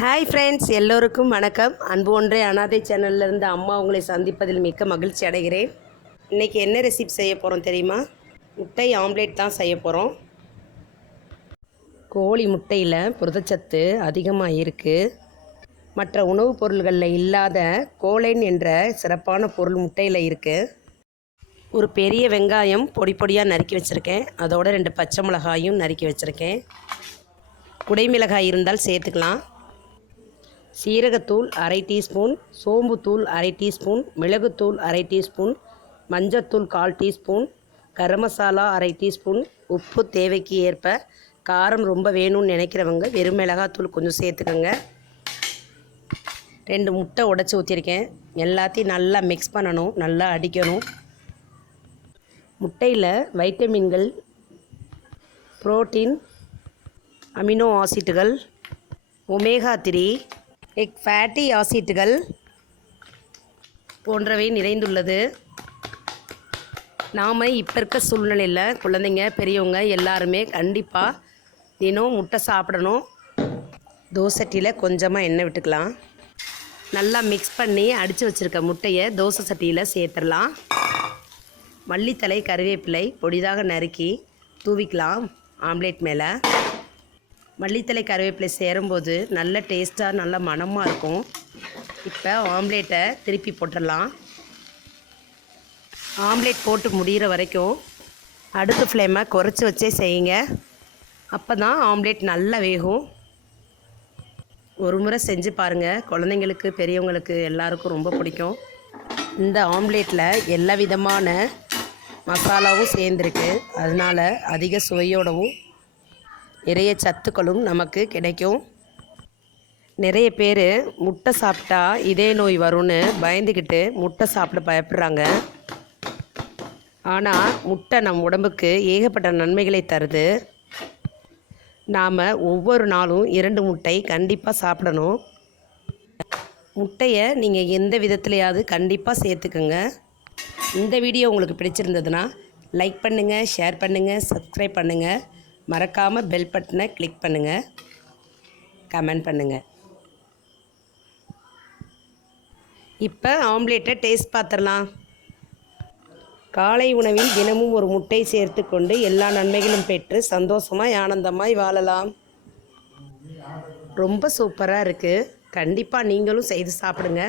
Hi friends எல்லோருக்கும் வணக்கம். அன்பு ஒன்றே அனாதை சேனல்லேருந்து அம்மா உங்களை சந்திப்பதில் மிக்க மகிழ்ச்சி அடைகிறேன். இன்றைக்கி என்ன ரெசிபி செய்ய போகிறோம் தெரியுமா? முட்டை ஆம்லேட் தான் செய்ய போகிறோம் கோழி முட்டையில் புரதச்சத்து அதிகமாக இருக்குது மற்ற உணவுப் பொருள்களில் இல்லாத கோலைன் என்ற சிறப்பான பொருள் முட்டையில் இருக்குது ஒரு பெரிய வெங்காயம் பொடி பொடியாக நறுக்கி வச்சுருக்கேன். அதோட ரெண்டு பச்சை மிளகாயும் நறுக்கி வச்சுருக்கேன். குடைமிளகாய் இருந்தால் சேர்த்துக்கலாம். சீரகத்தூள் அரை டீஸ்பூன் சோம்புத்தூள் அரை டீஸ்பூன் மிளகுத்தூள் அரை டீஸ்பூன் மஞ்சத்தூள் கால் டீஸ்பூன் கரம் மசாலா அரை டீஸ்பூன். உப்பு தேவைக்கு ஏற்ப காரம் ரொம்ப வேணும்னு நினைக்கிறவங்க வெறும் மிளகாத்தூள் கொஞ்சம் சேர்த்துக்கோங்க. ரெண்டு முட்டை உடச்சி ஊற்றிருக்கேன் எல்லாத்தையும் நல்லா மிக்ஸ் பண்ணணும் நல்லா அடிக்கணும். முட்டையில் வைட்டமின்கள் புரோட்டீன் அமினோ ஆசிட்டுகள் ஒமேகா த்ரீ எக் ஃபேட்டி ஆசிட்டுகள் போன்றவை நிறைந்துள்ளது. நாம் இப்போ இருக்க சூழ்நிலையில் குழந்தைங்க பெரியவங்க எல்லாருமே கண்டிப்பாக தினம் முட்டை சாப்பிடணும். தோசட்டியில் கொஞ்சமாக எண்ணெய் விட்டுக்கலாம். நல்லா மிக்ஸ் பண்ணி அடித்து வச்சுருக்க முட்டையை தோசை சட்டியில் சேர்த்துடலாம். மல்லித்தலை கருவேப்பிலை பொடிதாக நறுக்கி தூவிக்கலாம். ஆம்லேட் மேலே. மல்லித்தலை கருவேப்பிலை சேரும்போது நல்ல டேஸ்ட்டாக நல்ல மணமாக இருக்கும். இப்போ ஆம்லேட்டை திருப்பி போட்டுடலாம். ஆம்லேட் போட்டு முடிகிற வரைக்கும் அடுத்த ஃப்ளேமை குறைச்சி வச்சே செய்யுங்க. அப்போ தான் ஆம்லேட் நல்லா வேகும். ஒரு முறை செஞ்சு பாருங்கள் குழந்தைங்களுக்கு பெரியவங்களுக்கு எல்லாருக்கும் ரொம்ப பிடிக்கும். இந்த ஆம்லேட்டில் எல்லா விதமான மசாலாவும் சேர்ந்துருக்கு. அதனால் அதிக சுவையோடவும் நிறைய சத்துக்களும் நமக்கு கிடைக்கும். நிறைய பேர் முட்டை சாப்பிட்டா இதே நோய் வரும்னு பயந்துக்கிட்டு முட்டை சாப்பிட பயப்படுறாங்க. ஆனால் முட்டை நம் உடம்புக்கு ஏகப்பட்ட நன்மைகளை தருது. நாம் ஒவ்வொரு நாளும் இரண்டு முட்டை கண்டிப்பாக சாப்பிடணும். முட்டையை நீங்கள் எந்த விதத்துலையாவது கண்டிப்பாக சேர்த்துக்குங்க. இந்த வீடியோ உங்களுக்கு பிடிச்சிருந்ததுன்னா லைக் பண்ணுங்கள் ஷேர் பண்ணுங்கள் சப்ஸ்கிரைப் பண்ணுங்கள் மறக்காமல் பெல் பட்டனை கிளிக் பண்ணுங்கள் கமெண்ட் பண்ணுங்கள் இப்போ ஆம்லேட்டை டேஸ்ட் பார்த்துடலாம் காலை உணவில் தினமும் ஒரு முட்டை சேர்த்து கொண்டு எல்லா நன்மைகளும் பெற்று சந்தோஷமாய் ஆனந்தமாய் வாழலாம். ரொம்ப சூப்பராக இருக்குது கண்டிப்பாக நீங்களும் செய்து சாப்பிடுங்க.